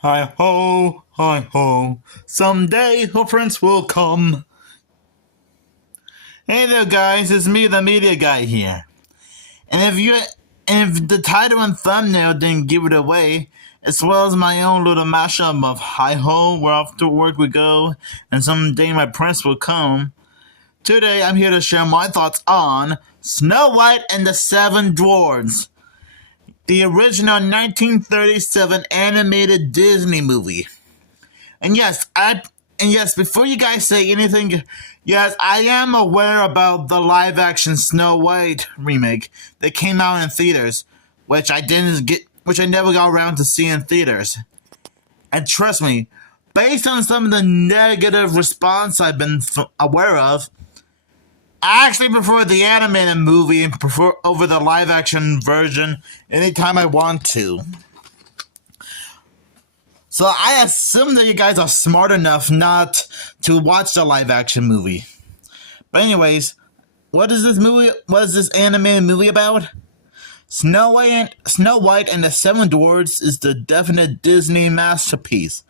Hi ho, someday her prince will come. Hey there guys, it's me, the media guy here. And if the title and thumbnail didn't give it away, as well as my own little mashup of hi ho, where off to work we go, and someday my prince will come, today I'm here to share my thoughts on Snow White and the Seven Dwarfs, the original 1937 animated Disney movie. And yes, before you guys say anything, yes, I am aware about the live action Snow White remake that came out in theaters, which I never got around to see in theaters. And trust me, based on some of the negative response I've been aware of, I actually prefer the animated movie over the live action version anytime I want to. So I assume that you guys are smart enough not to watch the live action movie. But anyways, what is this animated movie about? Snow White and the Seven Dwarfs is the definite Disney masterpiece.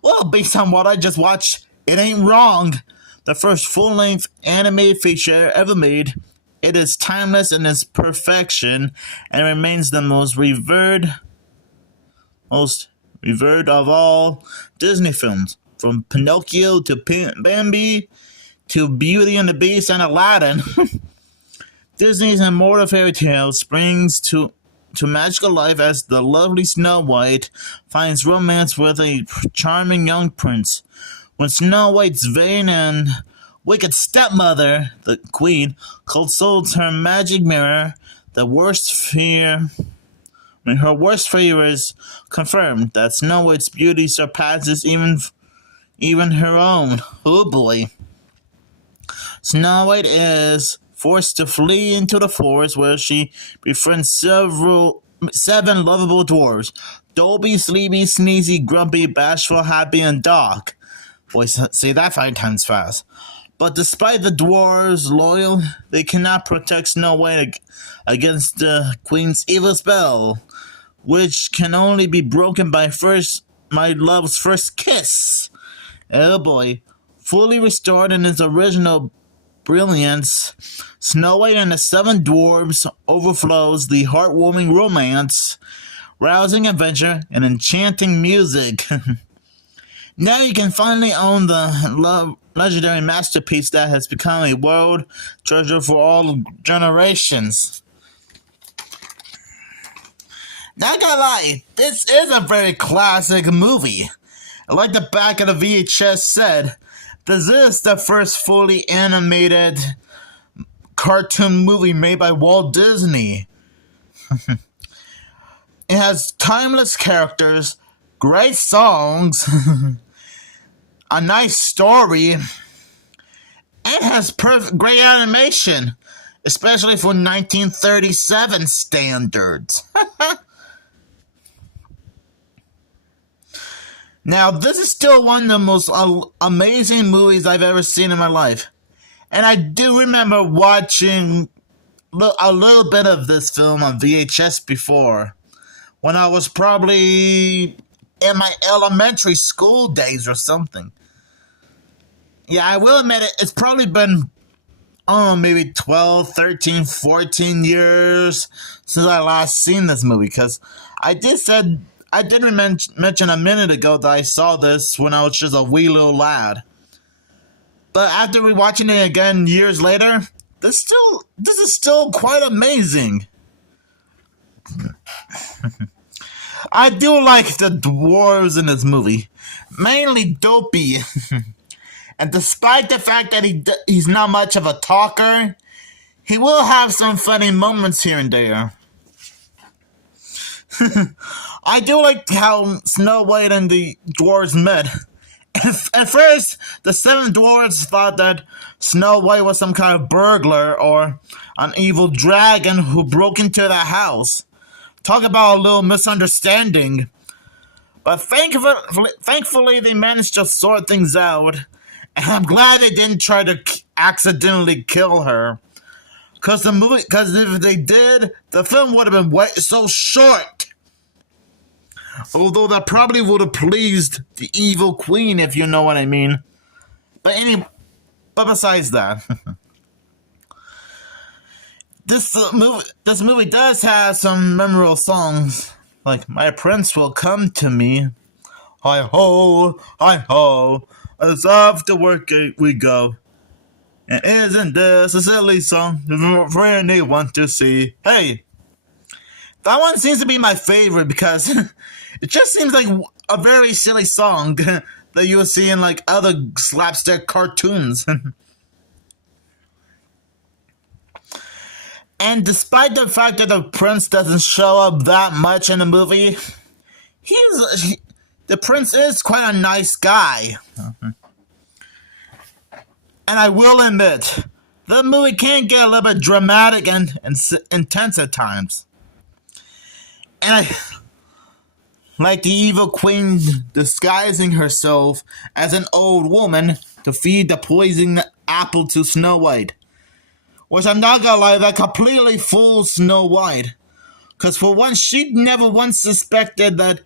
Well, based on what I just watched, it ain't wrong. The first full-length animated feature ever made. It is timeless in its perfection and remains the most revered of all Disney films, from Pinocchio to Bambi to Beauty and the Beast and Aladdin. Disney's immortal fairy tale springs to magical life as the lovely Snow White finds romance with a charming young prince. When Snow White's vain and wicked stepmother, the queen, consults her magic mirror, her worst fear is confirmed that Snow White's beauty surpasses even her own. Oh boy. Snow White is forced to flee into the forest where she befriends seven lovable dwarves. Dobby, Sleepy, Sneezy, Grumpy, Bashful, Happy, and Dog. Boy, say that 5 times fast. But despite the dwarves' loyal, they cannot protect Snow White against the queen's evil spell, which can only be broken by my love's first kiss. Oh boy. Fully restored in its original brilliance, Snow White and the Seven Dwarfs overflows the heartwarming romance, rousing adventure, and enchanting music. Now you can finally own the legendary masterpiece that has become a world treasure for all generations. Not gonna lie, this is a very classic movie. Like the back of the VHS said, this is the first fully animated cartoon movie made by Walt Disney. It has timeless characters, great songs, a nice story, and has great animation, especially for 1937 standards. Now, this is still one of the most amazing movies I've ever seen in my life. And I do remember watching a little bit of this film on VHS before, when I was probably in my elementary school days or something. Yeah, I will admit it's probably been, maybe 12, 13, 14 years since I last seen this movie, because I did mention a minute ago that I saw this when I was just a wee little lad. But after rewatching it again years later, this is still quite amazing. I do like the dwarves in this movie, mainly Dopey. And despite the fact that he's not much of a talker, he will have some funny moments here and there. I do like how Snow White and the dwarves met. At first, the seven dwarves thought that Snow White was some kind of burglar or an evil dragon who broke into their house. Talk about a little misunderstanding. But thankfully they managed to sort things out. And I'm glad they didn't try to accidentally kill her. Because if they did, the film would have been so short. Although that probably would have pleased the evil queen, if you know what I mean. But besides that, this movie does have some memorable songs, like "My Prince Will Come to Me," hi ho, as off to work we go. And isn't this a silly song for anyone to see? Hey, that one seems to be my favorite because it just seems like a very silly song that you would see in like other slapstick cartoons. And despite the fact that the prince doesn't show up that much in the movie, the prince is quite a nice guy. And I will admit, the movie can get a little bit dramatic and intense at times. And I like the evil queen disguising herself as an old woman to feed the poison apple to Snow White. Which I'm not gonna lie, that completely fools Snow White. Because for once, she never once suspected that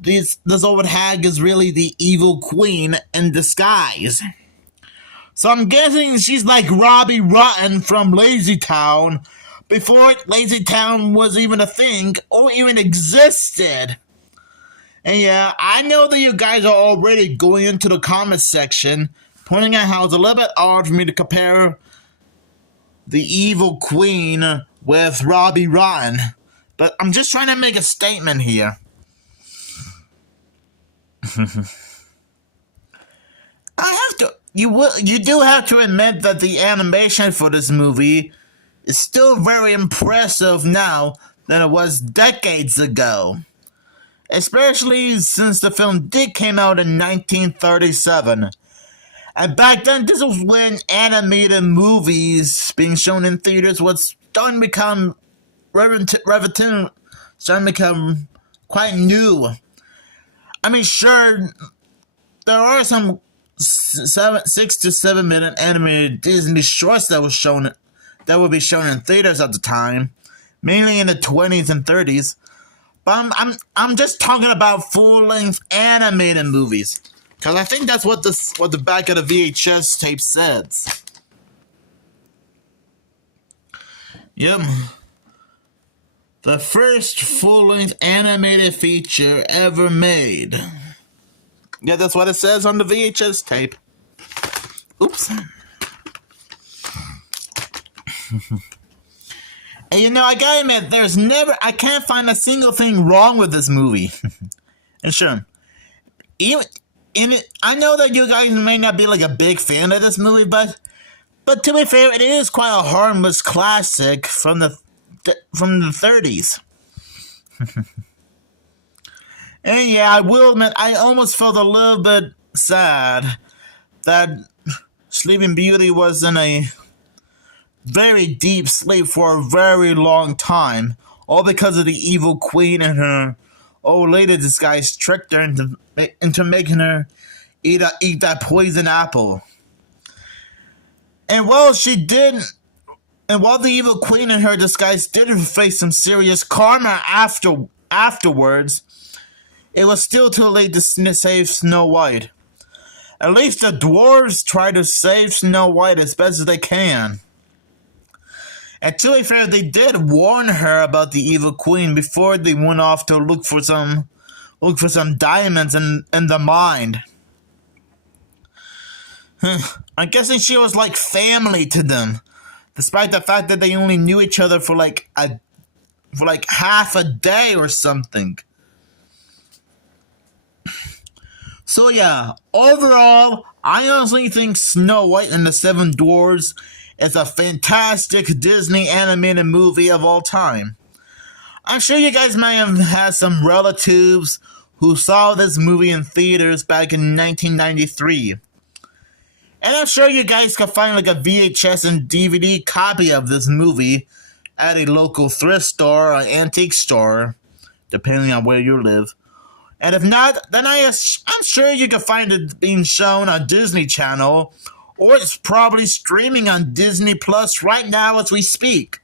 this old hag is really the evil queen in disguise. So I'm guessing she's like Robbie Rotten from Lazy Town before Lazy Town was even a thing or even existed. And yeah, I know that you guys are already going into the comments section pointing out how it's a little bit odd for me to compare the evil queen with Robbie Rotten. But I'm just trying to make a statement here. You do have to admit that the animation for this movie is still very impressive now than it was decades ago. Especially since the film did come out in 1937. And back then, this was when animated movies being shown in theaters was starting to become quite new. I mean, sure, there are some 6 to 7 minute animated Disney shorts that would be shown in theaters at the time, mainly in the 20s and 30s. But I'm just talking about full-length animated movies, because I think that's what the back of the VHS tape says. Yep. The first full-length animated feature ever made. Yeah, that's what it says on the VHS tape. Oops. And you know, I gotta admit, I can't find a single thing wrong with this movie. And sure, I know that you guys may not be like a big fan of this movie, but to be fair, it is quite a harmless classic from the 30s. And yeah, I will admit, I almost felt a little bit sad that Sleeping Beauty was in a very deep sleep for a very long time, all because of the evil queen and her old lady disguise tricked her into making her eat that poison apple. And while the evil queen and her disguise did face some serious karma afterwards, it was still too late to save Snow White. At least the dwarves try to save Snow White as best as they can. And to be fair, they did warn her about the evil queen before they went off to look for some diamonds in the mine. I'm guessing she was like family to them, despite the fact that they only knew each other for like half a day or something. So yeah, overall, I honestly think Snow White and the Seven Dwarfs is a fantastic Disney animated movie of all time. I'm sure you guys might have had some relatives who saw this movie in theaters back in 1993. And I'm sure you guys can find like a VHS and DVD copy of this movie at a local thrift store or antique store, depending on where you live. And if not, then I'm sure you can find it being shown on Disney Channel, or it's probably streaming on Disney Plus right now as we speak.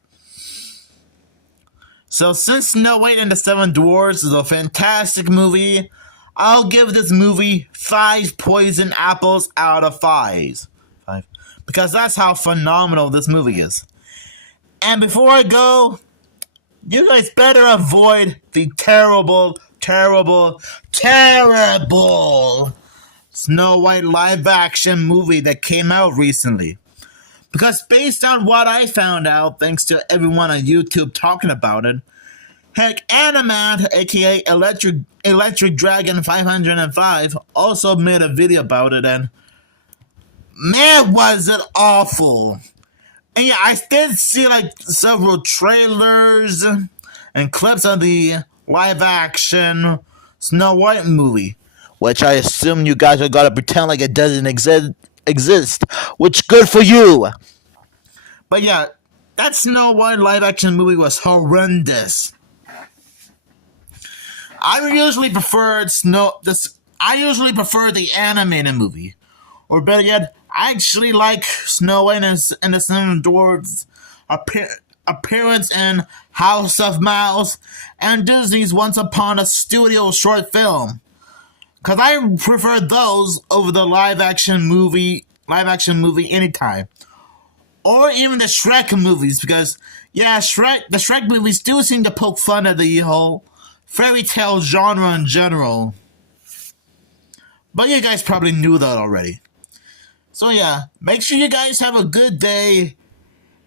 So since Snow White and the Seven Dwarfs is a fantastic movie, I'll give this movie 5 poison apples out of 5. Because that's how phenomenal this movie is. And before I go, you guys better avoid the terrible, terrible, terrible Snow White live action movie that came out recently. Because based on what I found out, thanks to everyone on YouTube talking about it, heck, Animat, aka Electric Dragon 505, also made a video about it, and man, was it awful. And yeah, I did see like several trailers and clips of the live action Snow White movie, which I assume you guys are gonna pretend like it doesn't exist, which good for you. But yeah, that Snow White live action movie was horrendous. I usually prefer the animated movie, or better yet, I actually like Snow White and the Seven Dwarfs appearance in House of Mouse and Disney's Once Upon a Studio short film. Cause I prefer those over the live action movie anytime. Or even the Shrek movies, because yeah, the Shrek movies do seem to poke fun at the whole fairy tale genre in general. But you guys probably knew that already. So yeah, make sure you guys have a good day.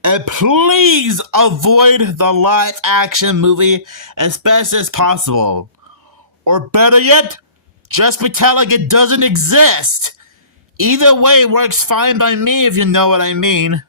And please avoid the live action movie as best as possible. Or better yet, just pretend like it doesn't exist. Either way works fine by me if you know what I mean.